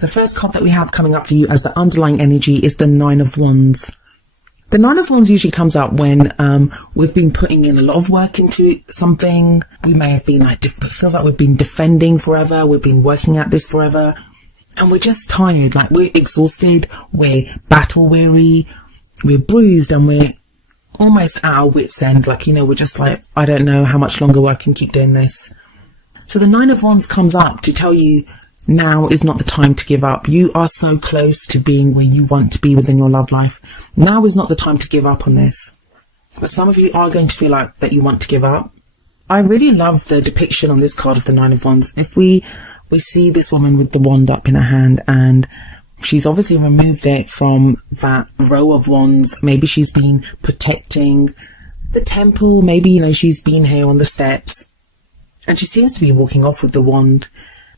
The first card that we have coming up for you as the underlying energy is the Nine of Wands. The Nine of Wands usually comes up when we've been putting in a lot of work into something. We may have been it feels like we've been defending forever. We've been working at this forever. And we're just tired. Like, we're exhausted. We're battle weary. We're bruised, and we're almost at our wits' end. Like, we're just like, I don't know how much longer I can keep doing this. So the Nine of Wands comes up to tell you now is not the time to give up. You are so close to being where you want to be within your love life. Now is not the time to give up on this. But some of you are going to feel like that you want to give up. I really love the depiction on this card of the Nine of Wands. If we see this woman with the wand up in her hand, and she's obviously removed it from that row of wands. Maybe she's been protecting the temple. Maybe, she's been here on the steps, and she seems to be walking off with the wand.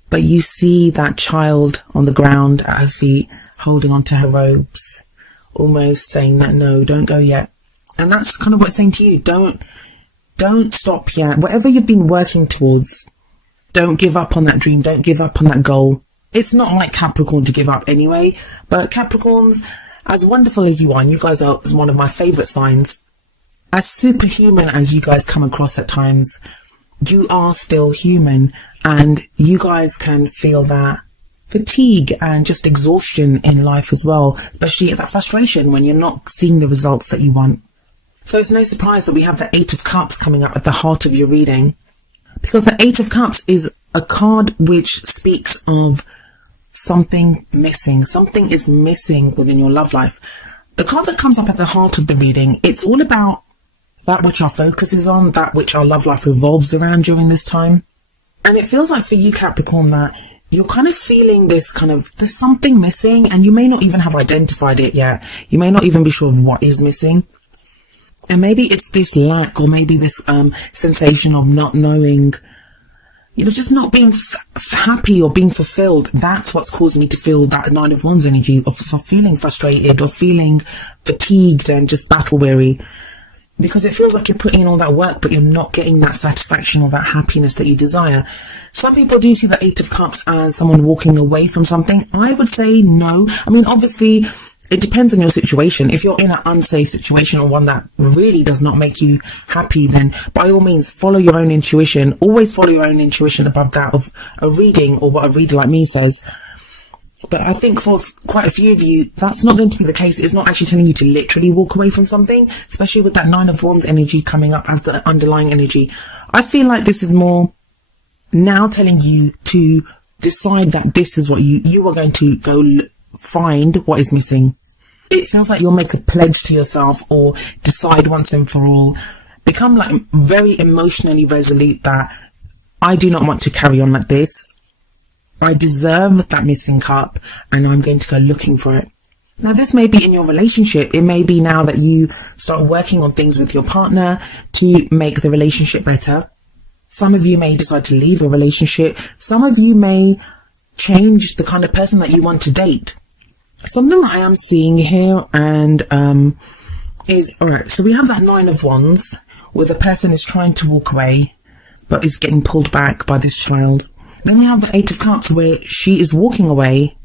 But you see that child on the ground at her feet, holding onto her robes, almost saying that, no, don't go yet. And that's kind of what it's saying to you. Don't stop yet. Whatever you've been working towards, don't give up on that dream. Don't give up on that goal. It's not like Capricorn to give up anyway. But Capricorns, as wonderful as you are, and you guys are one of my favourite signs, as superhuman as you guys come across at times, you are still human, and you guys can feel that fatigue and just exhaustion in life as well, especially that frustration when you're not seeing the results that you want. So it's no surprise that we have the Eight of Cups coming up at the heart of your reading, because the Eight of Cups is a card which speaks of something missing. Something is missing within your love life. The card that comes up at the heart of the reading, it's all about that which our focus is on, that which our love life revolves around during this time. And it feels like for you, Capricorn, that you're kind of feeling this there's something missing, and you may not even have identified it yet. You may not even be sure of what is missing. And maybe it's this lack, or maybe this sensation of not knowing, just not being happy or being fulfilled. That's what's causing you to feel that Nine of Wands energy of feeling frustrated or feeling fatigued and just battle weary. Because it feels like you're putting in all that work, but you're not getting that satisfaction or that happiness that you desire. Some people do see the Eight of Cups as someone walking away from something. I would say no. I mean, obviously, it depends on your situation. If you're in an unsafe situation, or one that really does not make you happy, then by all means, follow your own intuition. Always follow your own intuition above that of a reading or what a reader like me says. But I think for quite a few of you, that's not going to be the case. It's not actually telling you to literally walk away from something, especially with that Nine of Wands energy coming up as the underlying energy. I feel like this is more now telling you to decide that this is what you are going to go find what is missing. It feels like you'll make a pledge to yourself, or decide once and for all, become like very emotionally resolute that I do not want to carry on like this. I deserve that missing cup, and I'm going to go looking for it. Now, this may be in your relationship. It may be now that you start working on things with your partner to make the relationship better. Some of you may decide to leave a relationship. Some of you may change the kind of person that you want to date. Something that I am seeing here and is, alright, so we have that Nine of Wands where the person is trying to walk away but is getting pulled back by this child. Then you have the Eight of Cups where she is walking away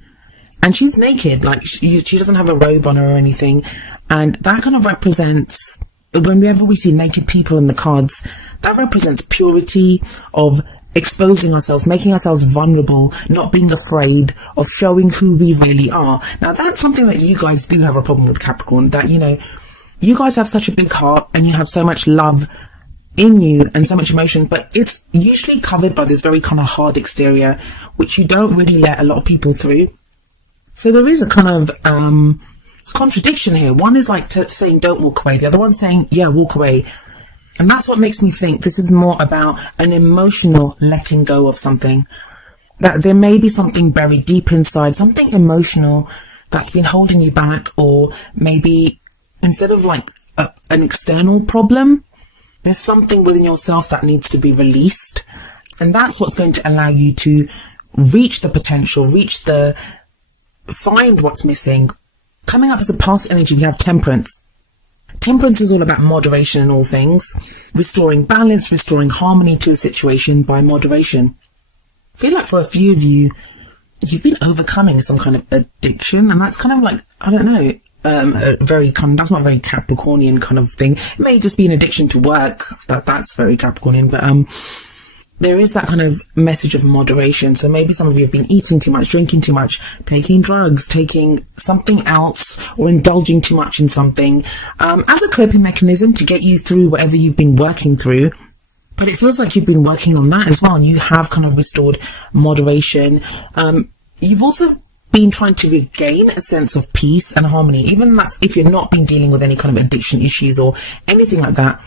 and she's naked, like she doesn't have a robe on her or anything, and that kind of represents, whenever we see naked people in the cards, that represents purity of exposing ourselves, making ourselves vulnerable, not being afraid of showing who we really are. Now, that's something that you guys do have a problem with, Capricorn, that, you guys have such a big heart and you have so much love in you and so much emotion, but it's usually covered by this very kind of hard exterior, which you don't really let a lot of people through. So there is a kind of contradiction here. One is like saying don't walk away, the other one saying yeah, walk away. And that's what makes me think this is more about an emotional letting go of something, that there may be something buried deep inside, something emotional that's been holding you back, or maybe instead of like an external problem, there's something within yourself that needs to be released. And that's what's going to allow you to reach the potential, find what's missing. Coming up as the past energy, we have Temperance. Temperance is all about moderation in all things, restoring balance, restoring harmony to a situation by moderation. I feel like for a few of you, you've been overcoming some kind of addiction, and that's kind of like, I don't know, that's not a very Capricornian kind of thing. It may just be an addiction to work, that's very Capricornian, but there is that kind of message of moderation. So maybe some of you have been eating too much, drinking too much, taking drugs, taking something else, or indulging too much in something, as a coping mechanism to get you through whatever you've been working through. But it feels like you've been working on that as well, and you have kind of restored moderation. You've also been trying to regain a sense of peace and harmony, even that's if you're not been dealing with any kind of addiction issues or anything like that.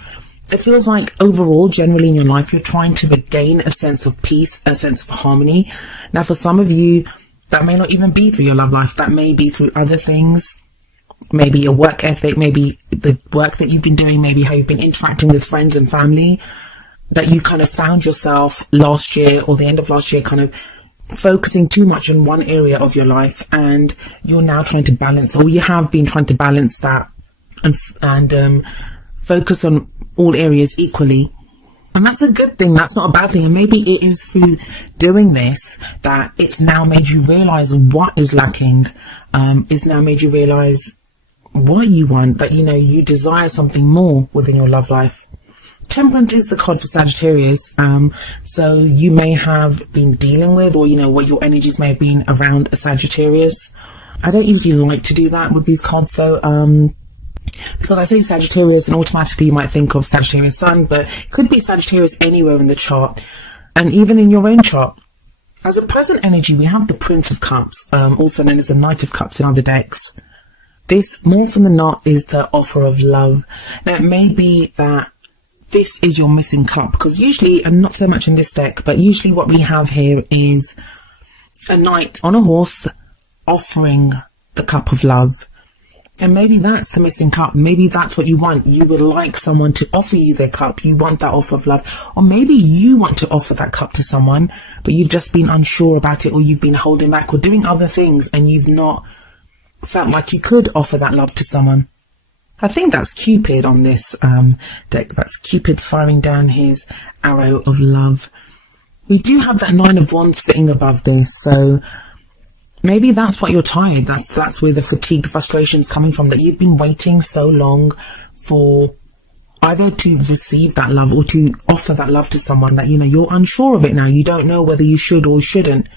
It feels like overall, generally in your life, you're trying to regain a sense of peace, a sense of harmony. Now, for some of you, that may not even be through your love life. That may be through other things. Maybe your work ethic, maybe the work that you've been doing, maybe how you've been interacting with friends and family, that you kind of found yourself last year or the end of last year kind of focusing too much on one area of your life, and you're now trying to balance, or you have been trying to balance that and focus on all areas equally. And that's a good thing, that's not a bad thing. And maybe it is through doing this that it's now made you realize what is lacking. It's now made you realize what you want, that you desire something more within your love life. Temperance is the card for Sagittarius, so you may have been dealing with, or what your energies may have been around a Sagittarius. I don't usually like to do that with these cards though, because I say Sagittarius and automatically you might think of Sagittarius Sun, but it could be Sagittarius anywhere in the chart, and even in your own chart. As a present energy, we have the Prince of Cups, also known as the Knight of Cups in other decks. This, more often than not, is the offer of love. Now, it may be that this is your missing cup, because usually, and not so much in this deck, but usually what we have here is a knight on a horse offering the cup of love. And maybe that's the missing cup. Maybe that's what you want. You would like someone to offer you their cup. You want that offer of love. Or maybe you want to offer that cup to someone, but you've just been unsure about it, or you've been holding back or doing other things, and you've not felt like you could offer that love to someone. I think that's Cupid on this deck. That's Cupid firing down his arrow of love. We do have that Nine of Wands sitting above this, so maybe that's what you're tired. That's where the fatigue, the frustration's coming from, that you've been waiting so long for either to receive that love or to offer that love to someone, that you're unsure of it now. You don't know whether you should or shouldn't.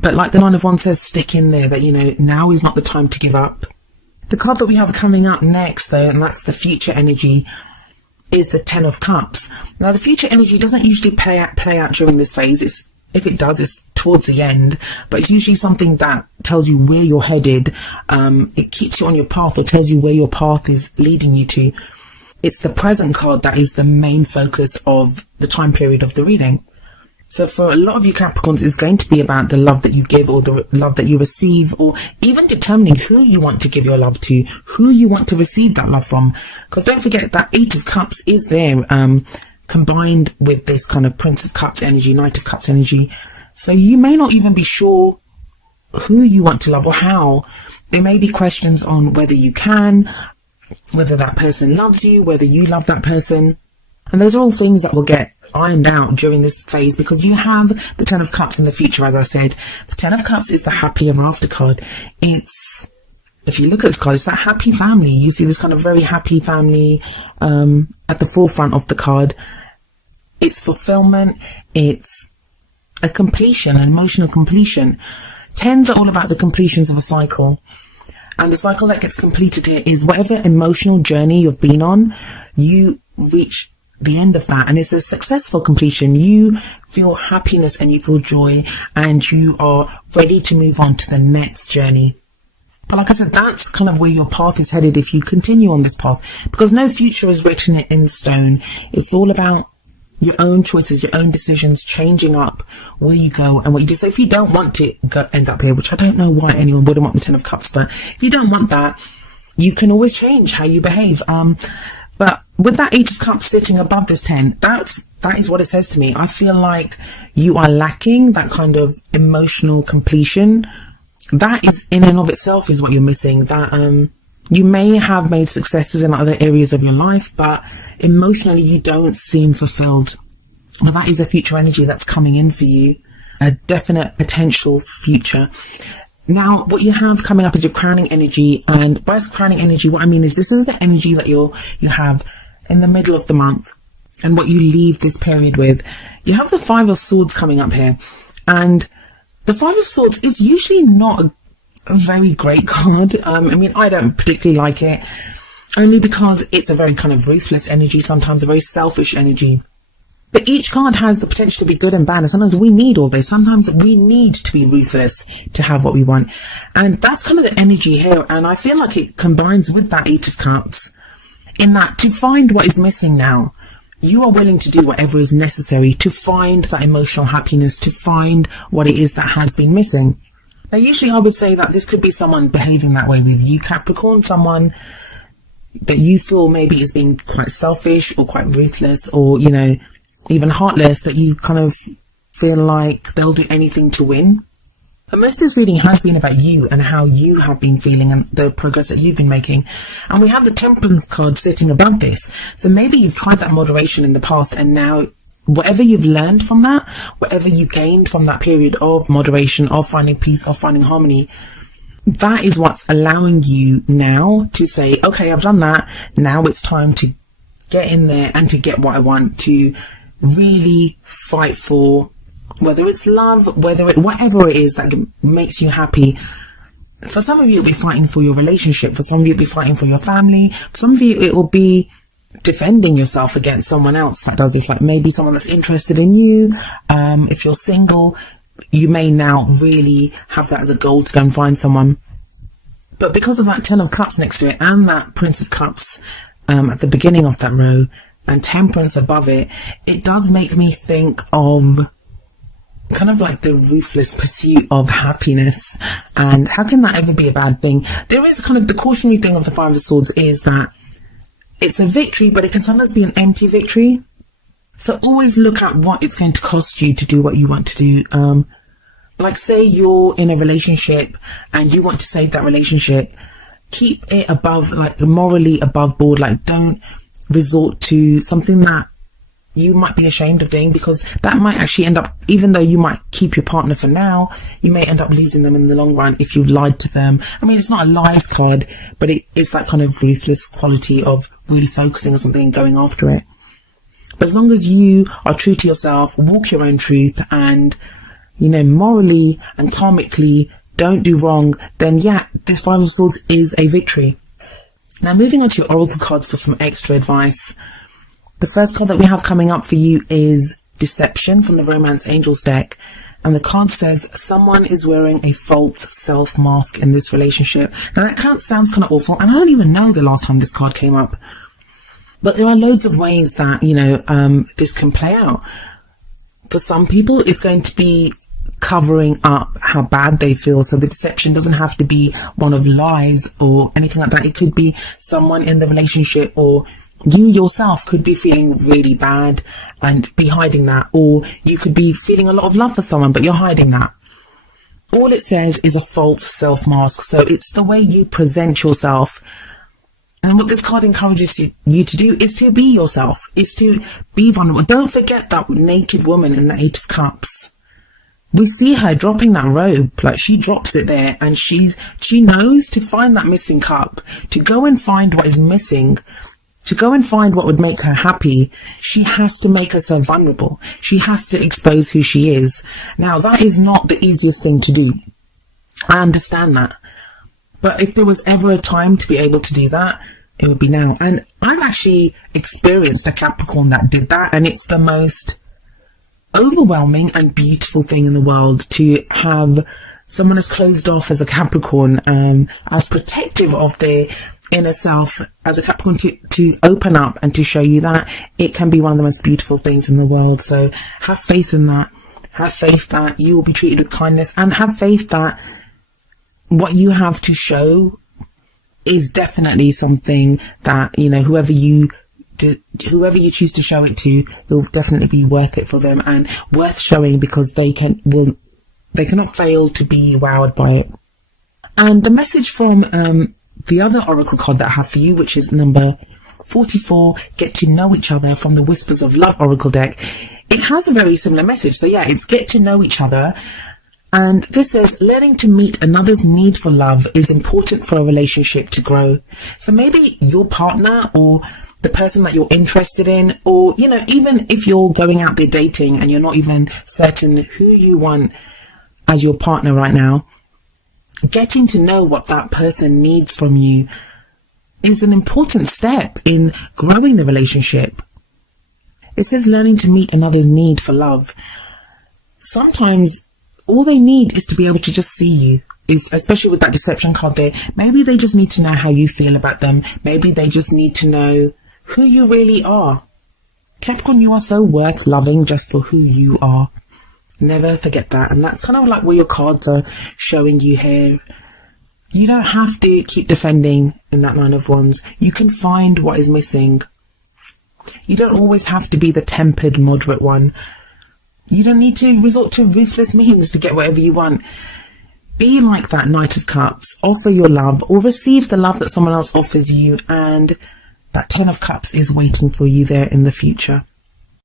But like the Nine of Wands says, stick in there, that now is not the time to give up. The card that we have coming up next though, and that's the future energy, is the Ten of Cups. Now the future energy doesn't usually play out during this phase. If it does, it's towards the end, but it's usually something that tells you where you're headed. It keeps you on your path, or tells you where your path is leading you to. It's the present card that is the main focus of the time period of the reading. So for a lot of you Capricorns, it's going to be about the love that you give, or the love that you receive, or even determining who you want to give your love to, who you want to receive that love from. Because don't forget that Eight of Cups is there, combined with this kind of Prince of Cups energy, Knight of Cups energy. So you may not even be sure who you want to love or how. There may be questions on whether you can, whether that person loves you, whether you love that person. And those are all things that will get ironed out during this phase, because you have the Ten of Cups in the future, as I said. The Ten of Cups is the happy ever after card. It's, if you look at this card, it's that happy family. You see this kind of very happy family at the forefront of the card. It's fulfillment. It's a completion, an emotional completion. Tens are all about the completions of a cycle. And the cycle that gets completed here is whatever emotional journey you've been on, you reach the end of that, and it's a successful completion. You feel happiness and you feel joy, and you are ready to move on to the next journey. But like I said, that's kind of where your path is headed if you continue on this path, because no future is written in stone. It's all about your own choices, your own decisions, changing up where you go and what you do. So if you don't want to end up here, which I don't know why anyone wouldn't want the Ten of Cups, but if you don't want that, you can always change how you behave. But with that Eight of Cups sitting above this 10, that is what it says to me. I feel like you are lacking that kind of emotional completion. That is in and of itself is what you're missing. That you may have made successes in other areas of your life, but emotionally you don't seem fulfilled. But that is a future energy that's coming in for you. a definite potential future. Now, what you have coming up is your crowning energy. And by crowning energy, what I mean is this is the energy that you have in the middle of the month and what you leave this period with. You have the Five of Swords coming up here. And the Five of Swords is usually not a very great card. I mean, I don't particularly like it, only because it's a very kind of ruthless energy, sometimes a very selfish energy. But each card has the potential to be good and bad, and sometimes we need all this. Sometimes we need to be ruthless to have what we want. And that's kind of the energy here, and I feel like it combines with that Eight of Cups, in that to find what is missing now, you are willing to do whatever is necessary to find that emotional happiness, to find what it is that has been missing. Now, usually I would say that this could be someone behaving that way with you, Capricorn, someone that you feel maybe is being quite selfish or quite ruthless, or, you know, even heartless, that you kind of feel like they'll do anything to win. But most of this reading has been about you and how you have been feeling and the progress that you've been making. And we have the Temperance card sitting above this. So maybe you've tried that moderation in the past, and now whatever you've learned from that, whatever you gained from that period of moderation, of finding peace, of finding harmony, that is what's allowing you now to say, okay, I've done that. Now it's time to get in there and to get what I want, to really fight for, whether it's love, whatever it is that makes you happy. For some of you, it'll be fighting for your relationship. For some of you, it'll be fighting for your family. For some of you, it will be defending yourself against someone else that does this, like maybe someone that's interested in you. If you're single, you may now really have that as a goal to go and find someone. But because of that Ten of Cups next to it and that Prince of Cups at the beginning of that row, and Temperance above it, it does make me think of kind of like the ruthless pursuit of happiness. And how can that ever be a bad thing? There is kind of the cautionary thing of the Five of Swords is that it's a victory, but it can sometimes be an empty victory. So always look at what it's going to cost you to do what you want to do. Like say you're in a relationship and you want to save that relationship, keep it above, like morally above board. Like don't resort to something that you might be ashamed of doing, because that might actually end up, even though you might keep your partner for now, you may end up losing them in the long run if you've lied to them. I mean, it's not a lies card, but it's that kind of ruthless quality of really focusing on something and going after it. But as long as you are true to yourself, walk your own truth, and, you know, morally and karmically don't do wrong, then yeah, this Five of Swords is a victory. Now, moving on to your oracle cards for some extra advice. The first card that we have coming up for you is Deception from the Romance Angels deck. And the card says, someone is wearing a false self mask in this relationship. Now, that sounds kind of awful. And I don't even know the last time this card came up. But there are loads of ways that, you know, this can play out. For some people, it's going to be covering up how bad they feel. So the deception doesn't have to be one of lies or anything like that. It could be someone in the relationship, or you yourself could be feeling really bad and be hiding that. Or you could be feeling a lot of love for someone, but you're hiding that. All it says is a false self mask. So it's the way you present yourself. And what this card encourages you to do is to be yourself. It's to be vulnerable. Don't forget that naked woman in the Eight of Cups. We see her dropping that robe, like she drops it there, and she knows to find that missing cup, to go and find what is missing, to go and find what would make her happy. She has to make herself vulnerable. She has to expose who she is. Now, that is not the easiest thing to do. I understand that. But if there was ever a time to be able to do that, it would be now. And I've actually experienced a Capricorn that did that, and it's the most overwhelming and beautiful thing in the world to have someone as closed off as a Capricorn, as protective of their inner self as a Capricorn, to open up and to show you that it can be one of the most beautiful things in the world. So have faith in that. Have faith that you will be treated with kindness, and have faith that what you have to show is definitely something that, you know, whoever you choose to show it to, will definitely be worth it for them and worth showing, because they cannot fail to be wowed by it. And the message from the other oracle card that I have for you, which is number 44, Get to Know Each Other, from the Whispers of Love oracle deck, it has a very similar message. So yeah, it's get to know each other. And this says learning to meet another's need for love is important for a relationship to grow. So maybe your partner or the person that you're interested in, or, you know, even if you're going out there dating and you're not even certain who you want as your partner right now, getting to know what that person needs from you is an important step in growing the relationship. It says learning to meet another's need for love. Sometimes all they need is to be able to just see you, especially with that deception card there. Maybe they just need to know how you feel about them. Maybe they just need to know who you really are. Capricorn, you are so worth loving just for who you are. Never forget that. And that's kind of like what your cards are showing you here. You don't have to keep defending in that Nine of Wands. You can find what is missing. You don't always have to be the tempered, moderate one. You don't need to resort to ruthless means to get whatever you want. Be like that Knight of Cups. Offer your love or receive the love that someone else offers you, and that Ten of Cups is waiting for you there in the future.